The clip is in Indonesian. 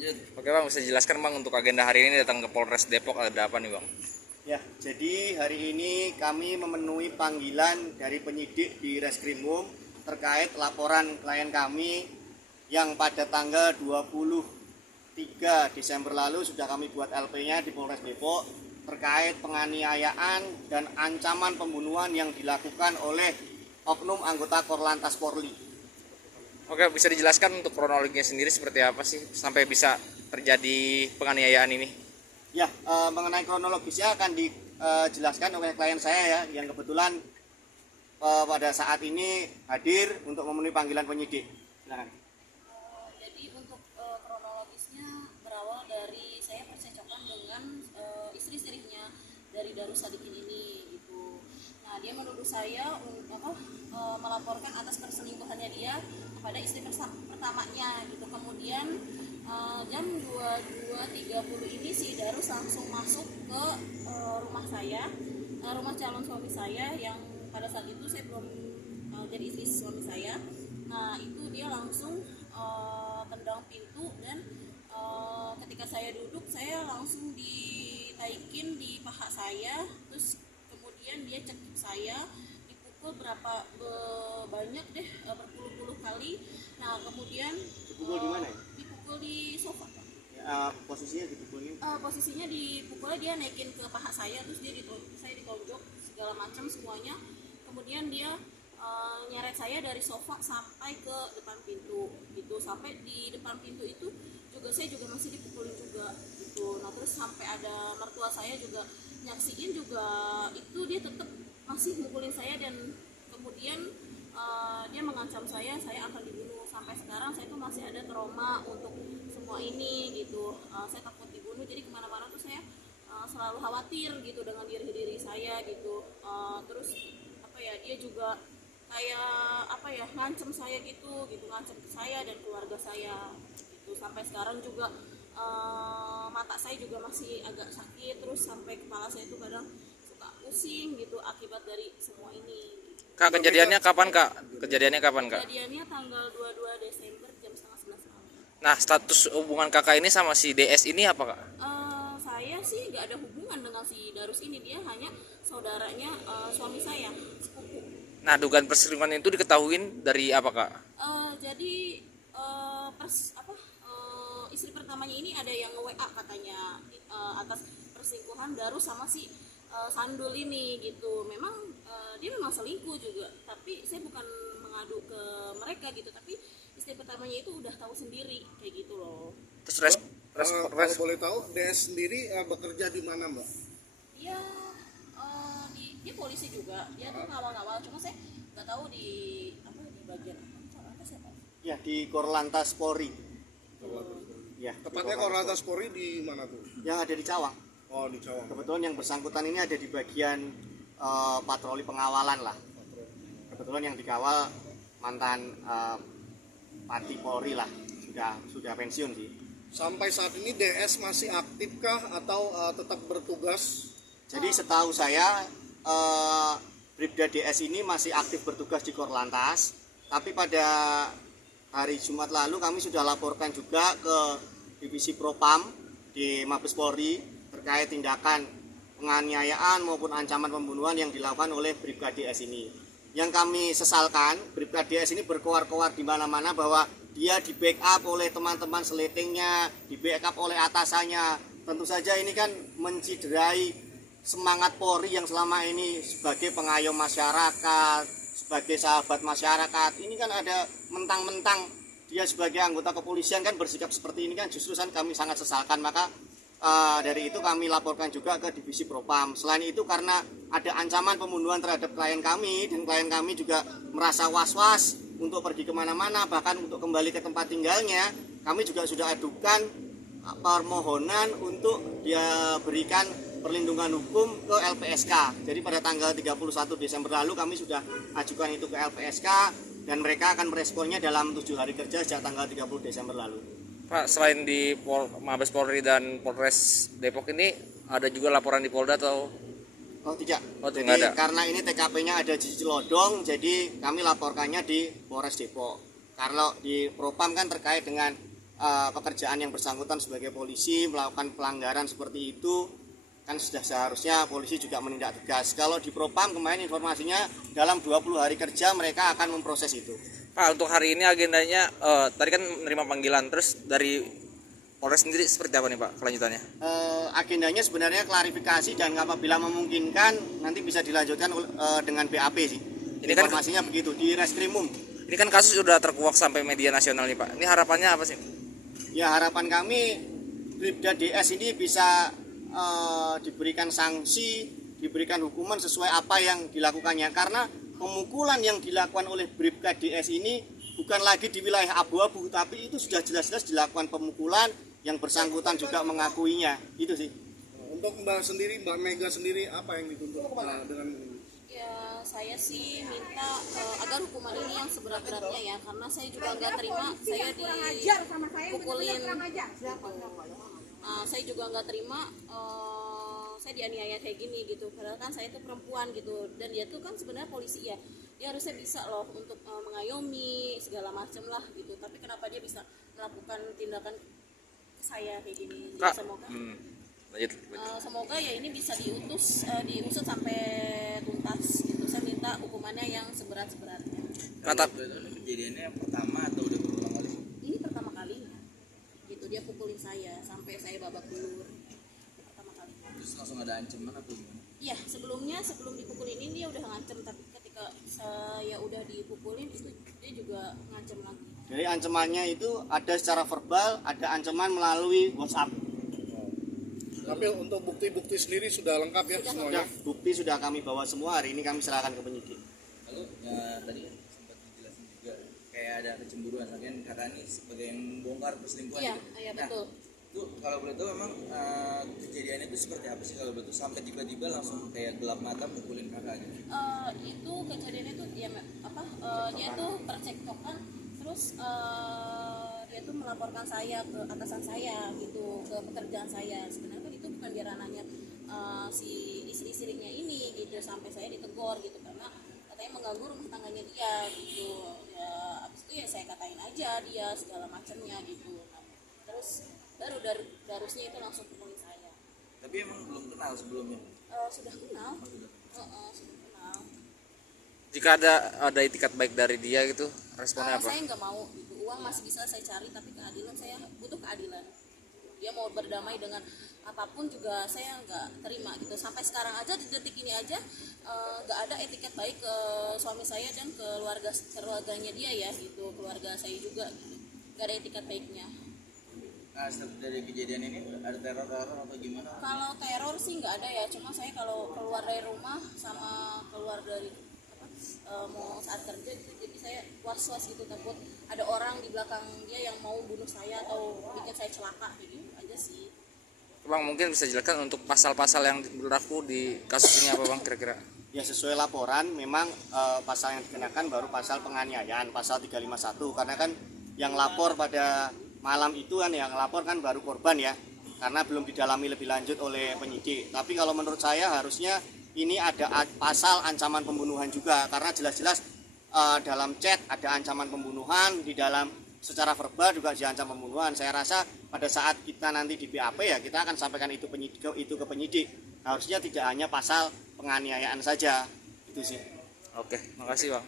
Lanjut. Oke Bang, bisa jelaskan Bang untuk agenda hari ini datang ke Polres Depok ada apa nih Bang? Ya, jadi hari ini kami memenuhi panggilan dari penyidik di Reskrimum terkait laporan klien kami yang pada tanggal 23 Desember lalu sudah kami buat LP-nya di Polres Depok terkait penganiayaan dan ancaman pembunuhan yang dilakukan oleh oknum anggota Korlantas Polri. Oke, bisa dijelaskan untuk kronologinya sendiri seperti apa sih sampai bisa terjadi penganiayaan ini? Ya, mengenai kronologisnya akan dijelaskan oleh klien saya ya, yang kebetulan pada saat ini hadir untuk memenuhi panggilan penyidik. Silakan. Jadi untuk kronologisnya berawal dari saya percakapan dengan istri-istrinya dari Darus Sadikin ini gitu. Nah, dia menuduh saya melaporkan atas perselingkuhannya dia kepada istri pertamanya gitu. Kemudian jam 22.30 ini si Darus langsung masuk ke rumah saya, rumah calon suami saya yang pada saat itu saya belum jadi istri suami saya. Nah, itu dia langsung tendang pintu dan ketika saya duduk saya langsung ditaikin di paha saya, terus kemudian dia cekik saya, dipukul banyak deh, berpuluh-puluh kali. Nah, kemudian Dipukul di mana ya? Dipukul di sofa. Ya, posisinya dipukulin. Posisinya dipukulnya dia naikin ke paha saya, terus saya ditonjok segala macam semuanya. Kemudian dia nyeret saya dari sofa sampai ke depan pintu gitu. Sampai di depan pintu itu saya juga masih dipukulin juga gitu. Nah, terus sampai ada mertua saya juga nyaksiin juga, itu dia tetap masih mukulin saya dan kemudian dia mengancam saya akan dibunuh. Sampai sekarang saya tuh masih ada trauma untuk semua ini gitu. Saya takut dibunuh, jadi kemana-mana tuh saya selalu khawatir gitu dengan diri saya gitu. Terus dia juga kayak ngancem saya gitu, ngancem saya dan keluarga saya gitu. Sampai sekarang juga mata saya juga masih agak sakit, terus sampai kepala saya tuh kadang suka pusing gitu akibat dari semua ini. Kak, kejadiannya kapan Kak? Kejadiannya Tanggal 22 Desember jam setengah 11 malam. Nah, status hubungan kakak ini sama si DS ini apa Kak? Saya sih nggak ada hubungan dengan si Darus ini, dia hanya saudaranya suami saya, sepupu. Nah, dugaan perselingkuhan itu diketahuin dari apa Kak? Jadi istri pertamanya ini ada yang nge-WA katanya atas perselingkuhan Darus sama si Sandul ini gitu. Memang dia memang selingkuh juga, tapi saya bukan mengadu ke mereka gitu, tapi istri pertamanya itu udah tahu sendiri kayak gitu loh. Terus Kalau boleh tahu, DS sendiri bekerja di mana, Mbak? Dia polisi juga, dia tuh ngawal-ngawal, cuma saya nggak tahu di bagian apa sih Pak? Ya, di Korlantas Polri. Ya, Tepatnya Korlantas Polri di mana tuh? yang ada di Cawang. Oh, di Cawang. Kebetulan yang bersangkutan ini ada di bagian patroli pengawalan lah. Kebetulan yang dikawal mantan Pati Polri lah, sudah pensiun sih. Sampai saat ini DS masih aktifkah atau tetap bertugas? Jadi setahu saya Bribda DS ini masih aktif bertugas di Korlantas, tapi pada hari Jumat lalu kami sudah laporkan juga ke Divisi Propam di Mabes Polri terkait tindakan penganiayaan maupun ancaman pembunuhan yang dilakukan oleh Bribda DS ini. Yang kami sesalkan, Bribda DS ini berkoar-koar di mana-mana bahwa dia di backup oleh teman-teman seletingnya, di backup oleh atasannya. Tentu saja ini kan menciderai semangat Polri yang selama ini sebagai pengayom masyarakat, sebagai sahabat masyarakat. Ini kan ada mentang-mentang dia sebagai anggota kepolisian kan bersikap seperti ini kan, justru kami sangat sesalkan. Maka dari itu kami laporkan juga ke Divisi Propam. Selain itu karena ada ancaman pembunuhan terhadap klien kami, dan klien kami juga merasa was-was untuk pergi kemana-mana, bahkan untuk kembali ke tempat tinggalnya, kami juga sudah adukan permohonan untuk dia berikan perlindungan hukum ke LPSK. Jadi pada tanggal 31 Desember lalu kami sudah ajukan itu ke LPSK dan mereka akan meresponnya dalam 7 hari kerja sejak tanggal 30 Desember lalu. Pak, selain di Mabes Polri dan Polres Depok ini ada juga laporan di Polda atau? Oh tidak. Oh, jadi ada. Karena ini TKP-nya ada di Cilodong, jadi kami laporkannya di Polres Depok. Kalau di Propam kan terkait dengan pekerjaan yang bersangkutan sebagai polisi melakukan pelanggaran seperti itu, kan sudah seharusnya polisi juga menindak tegas. Kalau di Propam kemarin informasinya dalam 20 hari kerja mereka akan memproses itu. Pak, untuk hari ini agendanya tadi kan menerima panggilan, terus dari Polres sendiri seperti apa nih Pak kelanjutannya? Agendanya sebenarnya klarifikasi dan apabila memungkinkan nanti bisa dilanjutkan dengan BAP sih. Ini kan Informasinya begitu di Reskrimum. ini kan kasus sudah terkuak sampai media nasional nih Pak. Ini harapannya apa sih? Ya harapan kami Bribda DS ini bisa diberikan sanksi, diberikan hukuman sesuai apa yang dilakukannya, karena pemukulan yang dilakukan oleh Bribda DS ini bukan lagi di wilayah abu-abu, tapi itu sudah jelas-jelas dilakukan pemukulan yang bersangkutan juga mengakuinya. Itu sih. Untuk Mbak sendiri, Mbak Mega sendiri, apa yang dituntut dengan Ya saya sih minta agar hukuman ini yang seberat-beratnya ya, karena saya juga nggak terima saya dipukulin. Saya juga nggak terima saya dianiaya kayak gini gitu, padahal kan saya tuh perempuan gitu, dan dia tuh kan sebenarnya polisi ya, dia harusnya bisa loh untuk mengayomi segala macam lah gitu, tapi kenapa dia bisa melakukan tindakan ke saya kayak gini. Jadi Kak, semoga lanjut. semoga ya ini bisa diusut sampai tuntas gitu. Saya minta hukumannya yang seberat-beratnya. Kata Kejadiannya yang pertama atau udah berulang kali? Ini pertama kalinya gitu, dia pukulin saya sampai saya babak belur. Pertama kali. Terus langsung ada ancaman atau gimana? Iya, sebelum dipukulin ini dia udah ngancem, tapi ketika saya udah dipukulin itu dia juga ngancem lagi. Jadi ancamannya itu ada secara verbal, ada ancaman melalui WhatsApp. tapi untuk bukti-bukti sendiri sudah lengkap ya Sudah semuanya? Bukti sudah kami bawa semua, hari ini kami serahkan ke penyidik. Lalu ya, tadi kan sempat dijelasin juga kayak ada kecemburuan, kan kakak ini sebagai yang membongkar perselingkuhan Iya, gitu. iya Nah, betul. itu kalau boleh tahu memang kejadiannya itu seperti apa sih kalau boleh tahu sampai tiba-tiba langsung kayak gelap mata pukulin kakak gitu? Itu kejadiannya tuh dia dia tuh percekcokan, terus dia tuh melaporkan saya ke atasan saya gitu, ke pekerjaan saya. Sebenarnya kan itu bukan di ranahnya si istri-istrinya ini gitu, sampai saya ditegur gitu karena katanya mengganggu rumah tangganya dia gitu. Ya abis itu ya saya katain aja dia segala macamnya gitu. Nah, terus baru darusnya itu langsung pukulin saya. Tapi emang belum kenal sebelumnya. Sudah kenal. Sudah kenal. jika ada itikat baik dari dia gitu, responnya apa? Saya nggak mau gitu. Uang masih bisa saya cari, tapi keadilan saya butuh keadilan. Dia mau berdamai dengan apapun juga saya nggak terima gitu. Sampai sekarang aja di detik ini aja nggak ada etiket baik ke suami saya dan keluarganya dia ya gitu, keluarga saya juga gitu. Nggak ada etiket baiknya. Nah, setelah dari kejadian ini ada teror atau gimana? Kalau teror sih nggak ada ya, cuma saya kalau keluar dari rumah sama keluar dari mau saat kerja gitu, jadi saya was-was gitu, takut ada orang di belakang dia yang mau bunuh saya atau bikin saya celaka gitu aja sih. Bang, mungkin bisa jelaskan untuk pasal-pasal yang berlaku di kasus ini apa Bang kira-kira? Ya sesuai laporan memang pasal yang dikenakan baru pasal penganiayaan, pasal 351, karena kan yang lapor pada malam itu kan yang lapor kan baru korban ya, karena belum didalami lebih lanjut oleh penyidik. Tapi kalau menurut saya harusnya ini ada pasal ancaman pembunuhan juga, karena jelas-jelas dalam chat ada ancaman pembunuhan, di dalam secara verbal juga diancam pembunuhan. Saya rasa pada saat kita nanti di BAP ya kita akan sampaikan itu ke penyidik. Harusnya tidak hanya pasal penganiayaan saja, itu sih. Oke, makasih Bang.